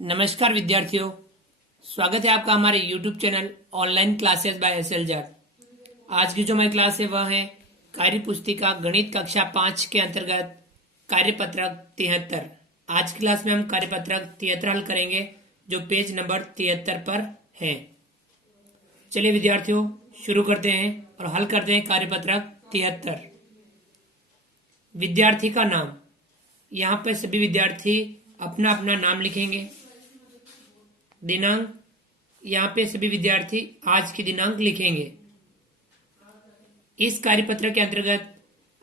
नमस्कार विद्यार्थियों, स्वागत है आपका हमारे YouTube channel online classes by SL Jat. आज की जो हमारी क्लास है वह है कार्य पुस्तिका गणित कक्षा 5 के अंतर्गत कार्यपत्रक 73। आज की क्लास में हम कार्यपत्रक 73 हल करेंगे जो पेज नंबर 73 पर है। चलिए विद्यार्थियों शुरू करते हैं और हल करते हैं कार्यपत्रक 73। विद्यार्थी का नाम, यहाँ पे सभी विद्यार्थी अपना अपना नाम लिखेंगे। दिनांक, यहाँ पे सभी विद्यार्थी आज की दिनांक लिखेंगे। इस कार्यपत्र के अंतर्गत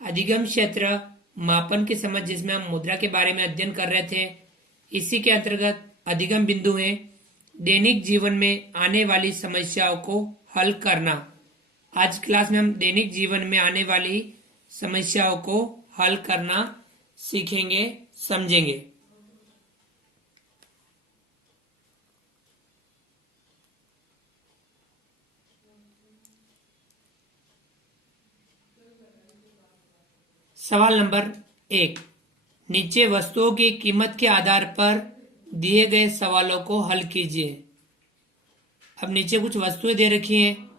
अधिगम क्षेत्र मापन की समझ, जिसमें हम मुद्रा के बारे में अध्ययन कर रहे थे, इसी के अंतर्गत अधिगम बिंदु है दैनिक जीवन में आने वाली समस्याओं को हल करना। आज क्लास में हम दैनिक जीवन में आने वाली समस्याओं को हल करना सीखेंगे, समझेंगे। सवाल नंबर 1, नीचे वस्तुओं की कीमत के आधार पर दिए गए सवालों को हल कीजिए। अब नीचे कुछ वस्तुएं दे रखी हैं,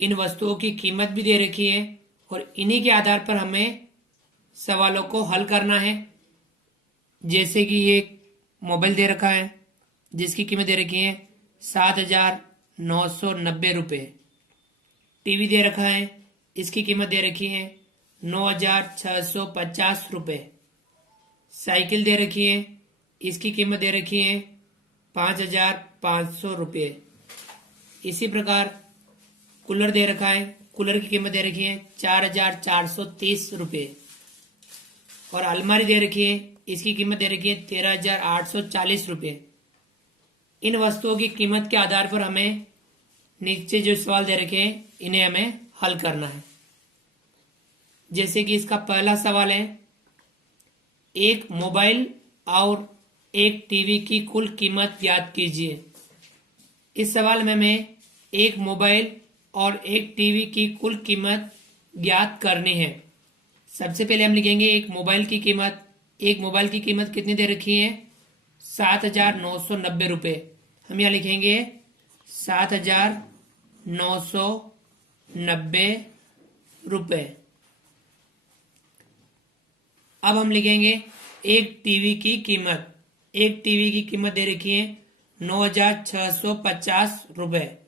इन वस्तुओं की कीमत भी दे रखी है और इन्हीं के आधार पर हमें सवालों को हल करना है। जैसे कि ये मोबाइल दे रखा है जिसकी कीमत दे रखी है 7,990 रुपये। टीवी दे रखा है, इसकी कीमत दे रखी है 9,650 रुपये। साइकिल दे रखी है, इसकी कीमत दे रखी है 5,500 रुपये। इसी प्रकार कूलर दे रखा है, कूलर की कीमत दे रखी है 4,430 रुपये। और अलमारी दे रखी है, इसकी कीमत दे रखी है 13,840 रुपये। इन वस्तुओं की कीमत के आधार पर हमें नीचे जो सवाल दे रखे हैं इन्हें हमें हल करना है। जैसे कि इसका पहला सवाल है, एक मोबाइल और एक टीवी की कुल कीमत ज्ञात कीजिए। इस सवाल में हमें एक मोबाइल और एक टीवी की कुल कीमत ज्ञात करनी है। सबसे पहले हम लिखेंगे एक मोबाइल की कीमत। एक मोबाइल की कीमत कितनी दे रखी है 7,990 रुपये। हम यहाँ लिखेंगे 7,990 रुपये। अब हम लिखेंगे एक टीवी की कीमत। एक टीवी की कीमत दे रखी है 9,650 रुपये।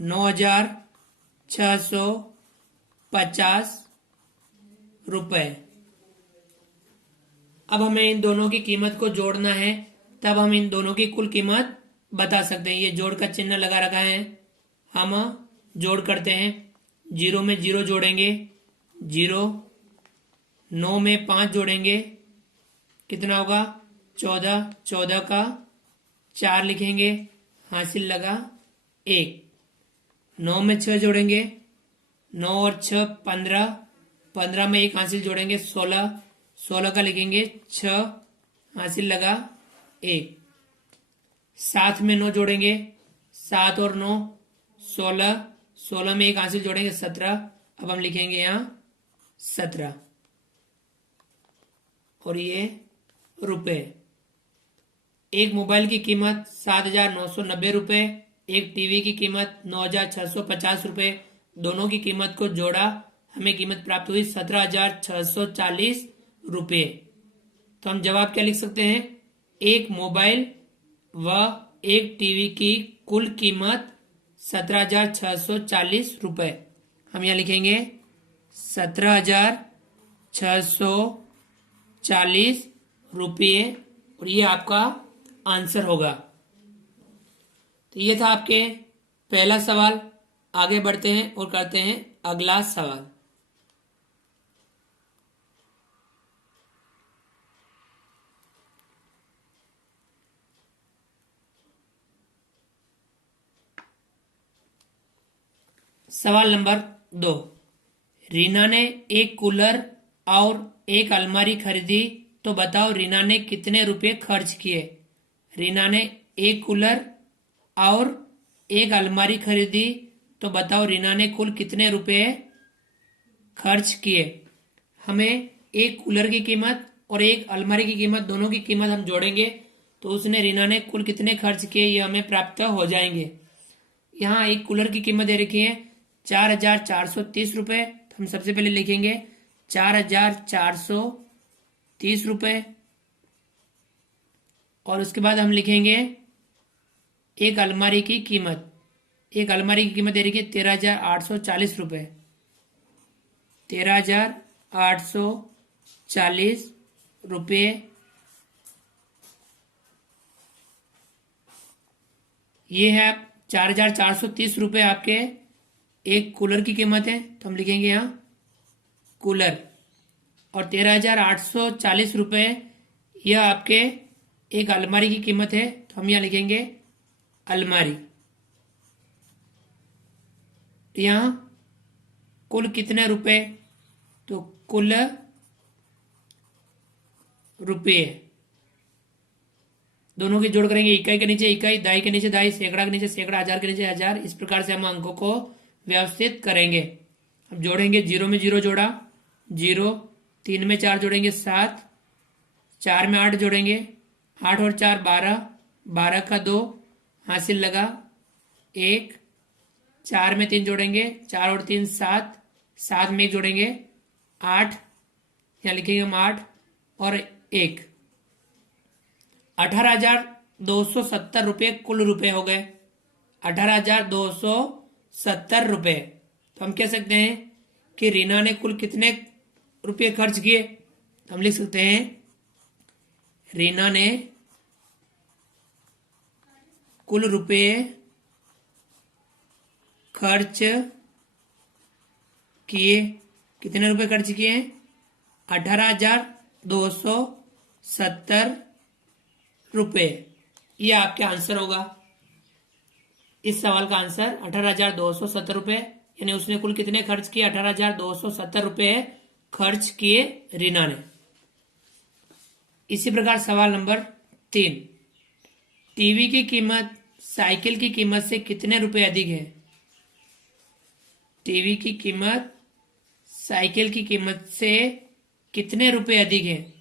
9,650 रुपये। अब हमें इन दोनों की कीमत को जोड़ना है, तब हम इन दोनों की कुल कीमत बता सकते हैं। ये जोड़ का चिन्ह लगा रखा है, हम जोड़ करते हैं। 0 में 0 जोड़ेंगे 0, 9 में 5 जोड़ेंगे कितना होगा 14, 14 का 4 लिखेंगे, हासिल लगा 1। 9 में 6 जोड़ेंगे, 9 और 6 15, 15 में 1 हासिल जोड़ेंगे 16, 16 का लिखेंगे 6, हासिल लगा 1। 7 में 9 जोड़ेंगे, 7 और 9 16, 16 में 1 हासिल जोड़ेंगे 17। अब हम लिखेंगे यहाँ 17 और ये रुपए। एक मोबाइल की कीमत 7,990 रुपये, एक टीवी की कीमत 9,650 रुपये। दोनों की कीमत को जोड़ा, हमें कीमत प्राप्त हुई 17,640 रुपये। तो हम जवाब क्या लिख सकते हैं, एक मोबाइल व एक टीवी की कुल कीमत 17,640 रुपये। हम यहाँ लिखेंगे 17,640 रुपये और ये आपका आंसर होगा। तो ये था आपके पहला सवाल। आगे बढ़ते हैं और करते हैं अगला सवाल। सवाल नंबर 2, रीना ने एक कूलर और एक अलमारी खरीदी, तो बताओ रीना ने कितने रुपए खर्च किए। रीना ने एक कूलर और एक अलमारी खरीदी, तो बताओ रीना ने कुल कितने रुपए खर्च किए। हमें एक कूलर की कीमत और एक अलमारी की कीमत, दोनों की कीमत हम जोड़ेंगे तो उसने रीना ने कुल कितने खर्च किए ये हमें प्राप्त हो जाएंगे। यहाँ एक कूलर की कीमत दे रखी है 4,430 रुपये। तो हम सबसे पहले लिखेंगे 4,430 रुपये और उसके बाद हम लिखेंगे एक अलमारी की कीमत। एक अलमारी की कीमत दे रखी है 13,840 रुपये। 13,840 रुपये ये है 4,430 रुपये आपके एक कूलर की कीमत है। तो हम लिखेंगे यहाँ कूलर। और 13,840 रुपये यह आपके एक अलमारी की कीमत है। तो हम यहाँ लिखेंगे अलमारी। यहाँ कुल कितने रुपए, तो कुल रुपये दोनों की जोड़ करेंगे। इकाई के नीचे इकाई, दाई के नीचे दाई, सैकड़ा के नीचे सैकड़ा, हजार के नीचे हजार। इस प्रकार से हम अंकों को व्यवस्थित करेंगे। अब जोड़ेंगे, 0 में 0 जोड़ा 0, 3 में 4 जोड़ेंगे 7, 4 में 8 जोड़ेंगे 8 और 4 12, 12 का 2 हासिल लगा 1, 4 में 3 जोड़ेंगे 4 और 3 7, 7 में 1 जोड़ेंगे 8, यहाँ लिखेंगे हम 8 और 1। 18,270 रुपये कुल रुपए हो गए। 18,270 रुपये। तो हम कह सकते हैं कि रीना ने कुल कितने रुपये खर्च किए। तो हम लिख सकते हैं रीना ने कुल रुपये खर्च किए। कितने रुपए खर्च किए? 18,270 रुपये। ये आपका आंसर होगा। इस सवाल का आंसर 18,270 रुपये, यानी उसने कुल कितने खर्च किए? 18,270 रुपये खर्च किए रीना ने। इसी प्रकार सवाल नंबर 3, टीवी की कीमत साइकिल की कीमत से कितने रुपए अधिक है? टीवी की कीमत साइकिल की कीमत से कितने रुपए अधिक है?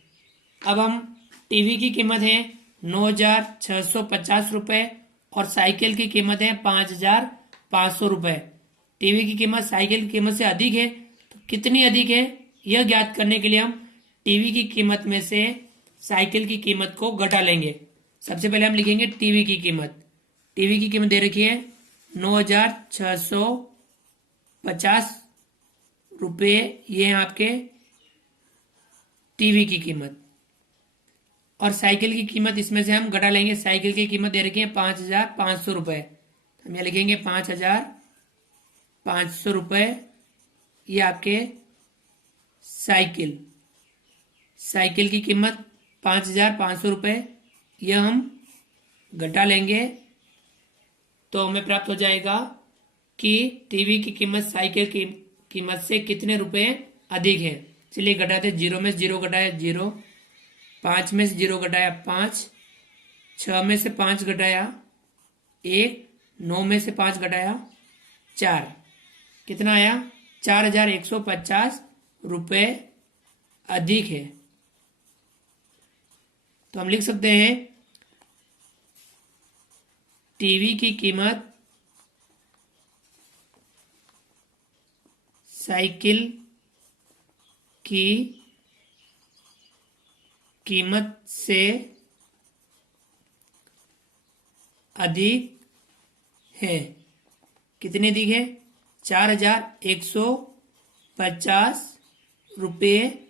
अब हम टीवी की कीमत है 9,650 रुपये और साइकिल की कीमत है 5,500 रुपये। टीवी की कीमत साइकिल की कीमत से अधिक है, तो कितनी अधिक है यह ज्ञात करने के लिए हम टीवी की कीमत में से साइकिल की कीमत को घटा लेंगे। सबसे पहले हम लिखेंगे टीवी की कीमत। टीवी की कीमत दे रखी है 9,650 रुपये, ये है आपके टीवी की कीमत। और साइकिल की कीमत इसमें से हम घटा लेंगे। साइकिल की कीमत दे रखी है 5,500 रुपये। हम यहाँ लिखेंगे 5,500 रुपये, ये आपके साइकिल। साइकिल की कीमत 5,500 रुपये, यह हम घटा लेंगे तो हमें प्राप्त हो जाएगा कि टीवी की कीमत साइकिल की कीमत से कितने रुपए अधिक है। चलिए घटाते, 0 में से 0 घटाया 0, 5 में से 0 घटाया 5, 6 में से 5 घटाया 1, 9 में से 5 घटाया 4, कितना आया? 4,150 रुपये अधिक है। तो हम लिख सकते हैं टीवी की कीमत साइकिल की कीमत से अधिक है। कितनी अधिक है? 4,150 रुपये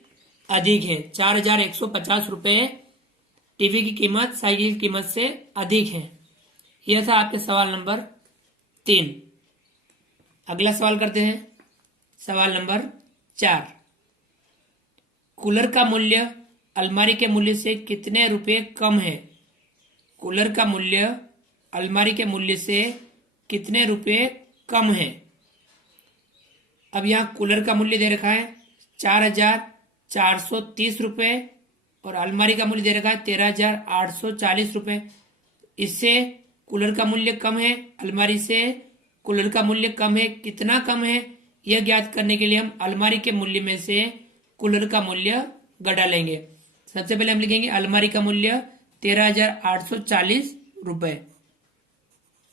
अधिक है। 4,150 रुपये टीवी की कीमत साइकिल की कीमत से अधिक है। यह था आपके सवाल नंबर 3। अगला सवाल करते हैं, सवाल नंबर 4। कूलर का मूल्य अलमारी के मूल्य से कितने रुपए कम है? कूलर का मूल्य अलमारी के मूल्य से कितने रुपए कम है? अब यहाँ कूलर का मूल्य दे रखा है 4,430 रुपये और अलमारी का मूल्य दे रखा है 13,840 रुपये। इससे कूलर का मूल्य कम है, अलमारी से कूलर का मूल्य कम है। कितना कम है यह ज्ञात करने के लिए हम अलमारी के मूल्य में से कूलर का मूल्य घटा लेंगे। सबसे पहले हम लिखेंगे अलमारी का मूल्य 13,840 रुपये।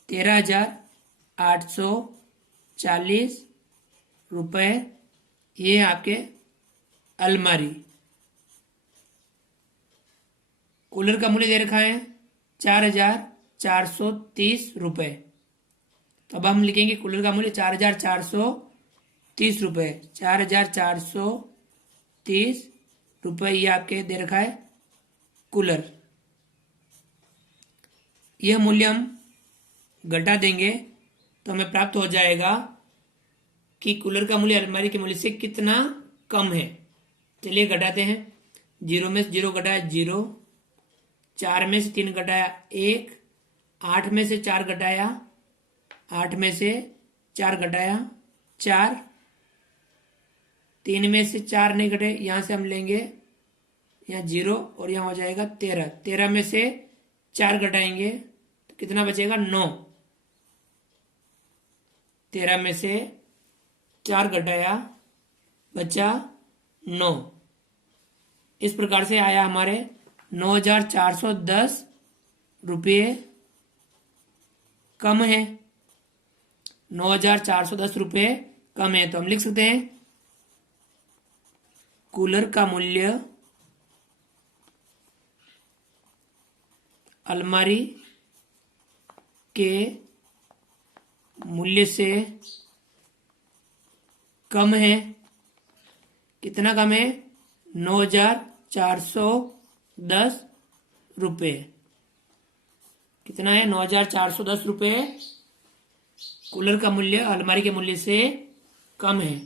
13,840 रुपये ये आपके अलमारी। कूलर का मूल्य दे रखा है 4,430 रुपये। तो अब हम लिखेंगे कूलर का मूल्य 4,430 रुपये। 4,430 रुपये ये आपके दे रखा है कूलर। यह मूल्य हम घटा देंगे तो हमें प्राप्त हो जाएगा कि कूलर का मूल्य अलमारी के मूल्य से कितना कम है। चलिए घटाते हैं। 0 में से 0 घटाया 0, 4 में से 3 घटाया 1, 8 में से 4 घटाया 8 में से 4 घटाया 4, 3 में से 4 नहीं घटे, यहां से हम लेंगे यहाँ 0 और यहाँ हो जाएगा 13। 13 में से 4 घटाएंगे तो कितना बचेगा 9। 13 में से 4 घटाया बचा 9। इस प्रकार से आया हमारे 9,410 रुपये कम है। 9,410 रुपये कम है। तो हम लिख सकते हैं कूलर का मूल्य अलमारी के मूल्य से कम है। कितना कम है? 9,410 रुपये। कितना है? 9,410 रुपये कूलर का मूल्य अलमारी के मूल्य से कम है।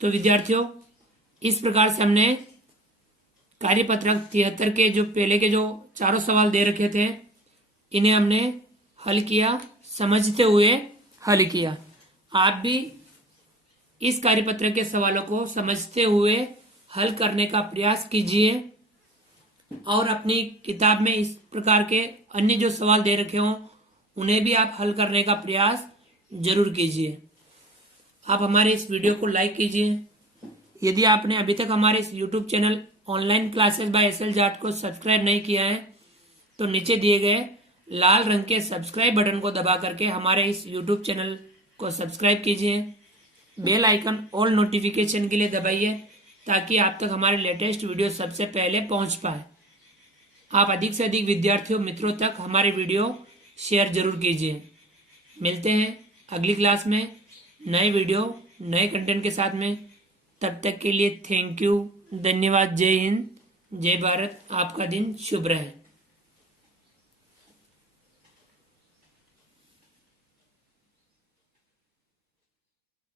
तो विद्यार्थियों, इस प्रकार से हमने कार्यपत्रक 73 के जो पहले के जो चारों सवाल दे रखे थे इन्हें हमने हल किया, समझते हुए हल किया। आप भी इस कार्यपत्रक के सवालों को समझते हुए हल करने का प्रयास कीजिए और अपनी किताब में इस प्रकार के अन्य जो सवाल दे रखे हों उन्हें भी आप हल करने का प्रयास जरूर कीजिए। आप हमारे इस वीडियो को लाइक कीजिए। यदि आपने अभी तक हमारे इस YouTube channel online classes bye SL Jat को सब्सक्राइब नहीं किया है तो नीचे दिए गए लाल रंग के सब्सक्राइब बटन को दबा करके हमारे इस YouTube चैनल को सब्सक्राइब कीजिए। बेल आइकन ऑल नोटिफिकेशन के लिए दबाइए ताकि आप तक हमारे लेटेस्ट वीडियो सबसे पहले पहुंच पाए। आप अधिक से अधिक विद्यार्थियों मित्रों तक हमारे वीडियो शेयर जरूर कीजिए। मिलते हैं अगली क्लास में नए वीडियो नए कंटेंट के साथ में। तब तक के लिए थैंक यू, धन्यवाद। जय हिंद, जय भारत। आपका दिन शुभ रहे।